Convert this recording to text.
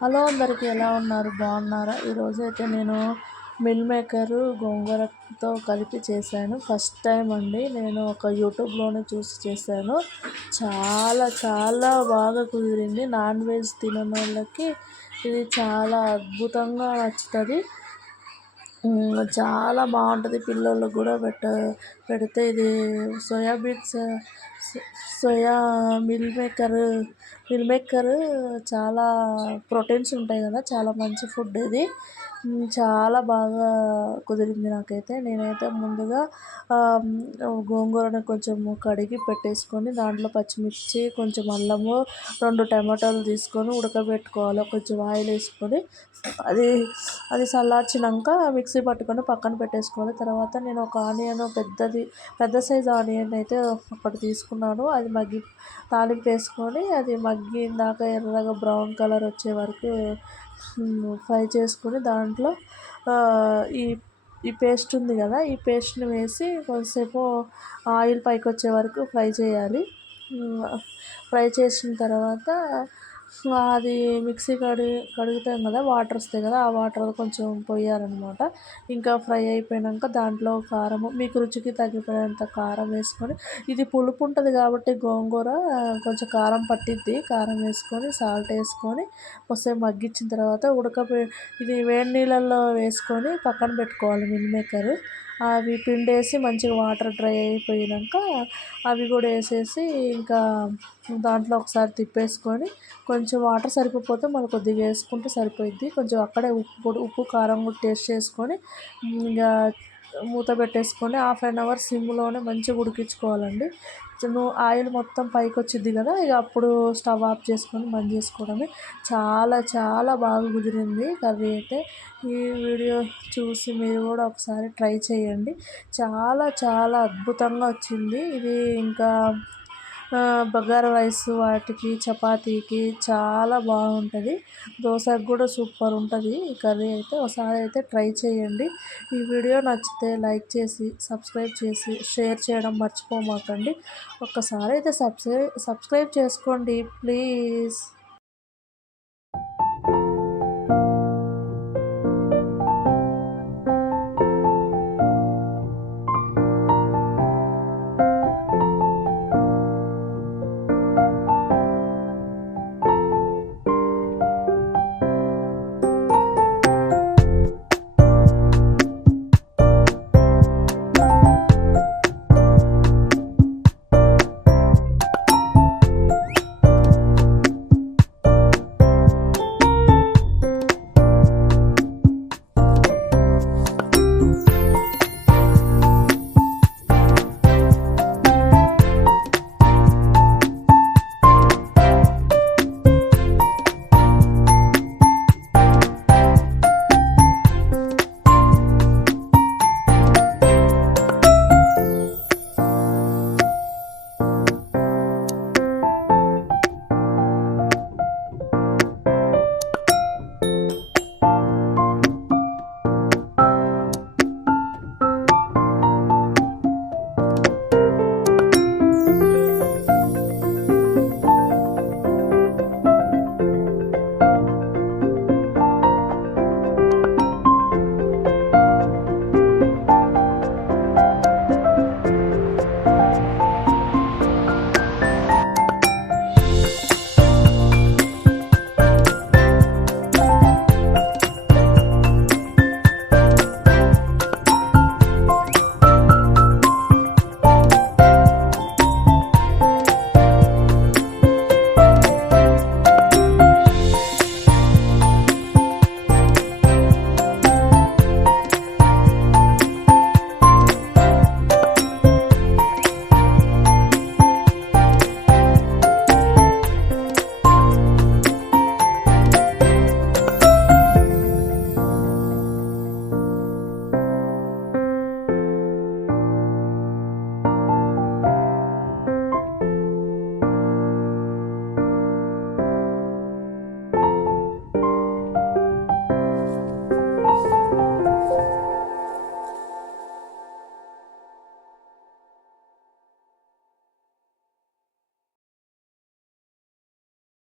Hello అందరికీ ఎలా ఉన్నారు? బాగున్నారా? ఈరోజైతే నేను మిల్ మేకరు గోంగూరతో కలిపి చేశాను. ఫస్ట్ టైం అండి. నేను ఒక యూట్యూబ్లోనే చూసి చేశాను. చాలా చాలా బాగా కుదిరింది. నాన్ వెజ్ తిననోళ్ళకి ఇది చాలా అద్భుతంగా నచ్చుతుంది. చాలా బాగుంటుంది. పిల్లలకు కూడా పెడితే ఇది సోయాబీన్స్ సోయా మిల్ మేకర్ చాలా ప్రోటీన్స్ ఉంటాయి కదా, చాలా మంచి ఫుడ్ ఇది. చాలా బాగా కుదిరింది నాకైతే. నేనైతే ముందుగా గోంగూరను కొంచెం కడిగి పెట్టేసుకొని దాంట్లో పచ్చిమిర్చి, కొంచెం అల్లము, 2 టమాటాలు తీసుకొని ఉడకబెట్టుకోవాలి. కొంచెం ఆయిల్ వేసుకొని అది అది చల్లార్చినాక మిక్సీ పట్టుకొని పక్కన పెట్టేసుకోవాలి. తర్వాత నేను ఒక ఆనియన్ పెద్ద సైజు ఆనియన్ అయితే ఒకటి తీసుకున్నాను. అది తాలింపు వేసుకొని అది మగ్గిందాక ఎర్రగా బ్రౌన్ కలర్ వచ్చే వరకు ఫ్రై చేసుకొని దాంట్లో ఈ ఈ పేస్ట్ ఉంది కదా, ఈ పేస్ట్ని వేసి కొంతసేపు ఆయిల్ పైకి వచ్చే వరకు ఫ్రై చేయాలి. ఫ్రై చేసిన తర్వాత అది మిక్సీ కడుగుతాం కదా, వాటర్ వస్తాయి కదా, ఆ వాటర్ కొంచెం పోయాలన్నమాట. ఇంకా ఫ్రై అయిపోయాక దాంట్లో కారం, మీకు రుచికి తగ్గిపోయేంత కారం వేసుకొని, ఇది పులుపు ఉంటుంది కాబట్టి గోంగూర కొంచెం కారం పట్టిద్ది. కారం వేసుకొని సాల్ట్ వేసుకొని కొద్దిసేపు మగ్గించిన తర్వాత ఇది వేడి నీళ్ళల్లో వేసుకొని పక్కన పెట్టుకోవాలి మిల్ మేకర్. అవి పిండేసి మంచిగా వాటర్ డ్రై అయిపోయాక అవి కూడా వేసేసి ఇంకా దాంట్లో ఒకసారి తిప్పేసుకొని కొంచెం వాటర్ సరిపోతే మళ్ళీ కొద్దిగా వేసుకుంటే సరిపోయిద్ది. కొంచెం అక్కడే ఉప్పు కారం కూడా టేస్ట్ చేసుకొని ఇంకా మూత పెట్టేసుకొని 1/2 అవర్ సిమ్లోనే మంచిగా ఉడికించుకోవాలండి. ఆయిల్ మొత్తం పైకి వచ్చిద్ది కదా, ఇక అప్పుడు స్టవ్ ఆఫ్ చేసుకొని బంద్ చేసుకోవడమే. చాలా చాలా బాగా కుదిరింది కర్రీ అయితే. ఈ వీడియో చూసి మీరు కూడా ఒకసారి ట్రై చేయండి. చాలా చాలా అద్భుతంగా వచ్చింది ఇది. ఇంకా బగారా రైస్ వాటికి, చపాతీకి చాలా బాగుంటుంది. దోశకు కూడా సూపర్ ఉంటుంది ఈ కర్రీ అయితే. ఒకసారి అయితే ట్రై చేయండి. ఈ వీడియో నచ్చితే లైక్ చేసి, సబ్స్క్రైబ్ చేసి, షేర్ చేయడం మర్చిపోమాకండి. ఒక్కసారి అయితే సబ్స్క్రైబ్ చేసుకోండి ప్లీజ్.